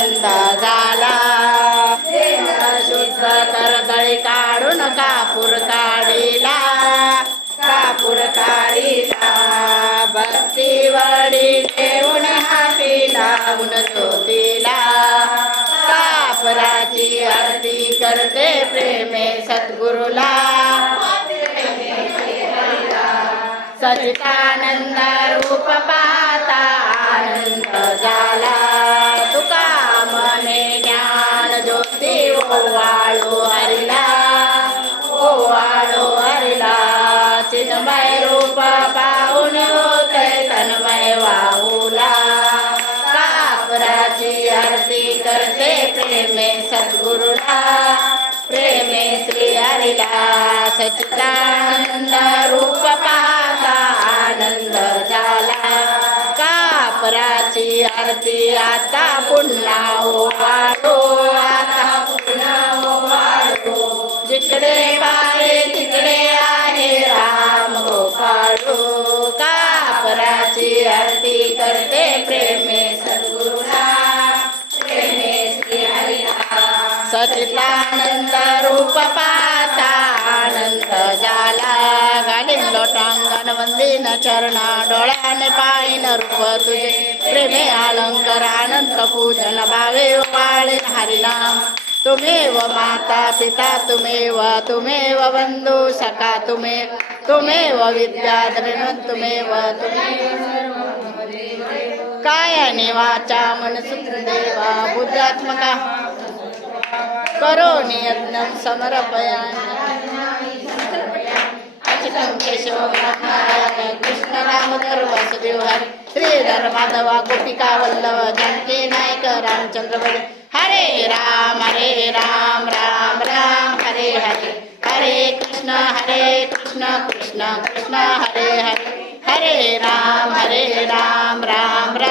आनंद झाला. शुद्ध करदळी काढून कापूर काढिला. कापूर काढिला. भक्ती वडी देऊन हाती लावून ज्योतीला कापराची आरती करते प्रेमे सद्गुरुला. सचितानंद रूप पाहता आनंद झाला. कापराची करते प्रेमे सद्गुरुला? प्रेमे श्री हरिला सचितानंद रूप पाहता आनंद झाला. कापराची आरती आता पुन्हा ओवाळो आता पुन्हा ओवाळो. जिकडे पाहे तिकडे आहे राम गोपाळो. कापराची आरती करते प्रेमे सद्गुरु सचितानंद रूप पाता आनंद झाला घालीन लोटांगण वंदीन चरणा डोळ्याने पाहिन रूप तुझे प्रेमे अलंकार आनंद पूजन भावे पाळे हरिनाम. तुमेव माता पिता तुमेव तुमेव बंधू सखा तुमे तुमेव विद्या तुमेव तुमेव काय वाचा मनसुंदेवा बुद्धात्मका. करोमि यत्नं समर्पयामि। अचितं केशवं कृष्णनामधर श्रीधर माधवा गोपिका वल्लभ जानकी नायक रामचंद्र भजन हरे राम हरे राम राम राम हरे हरे। हरे कृष्ण हरे कृष्ण कृष्ण कृष्ण हरे हरे। हरे राम हरे राम राम राम।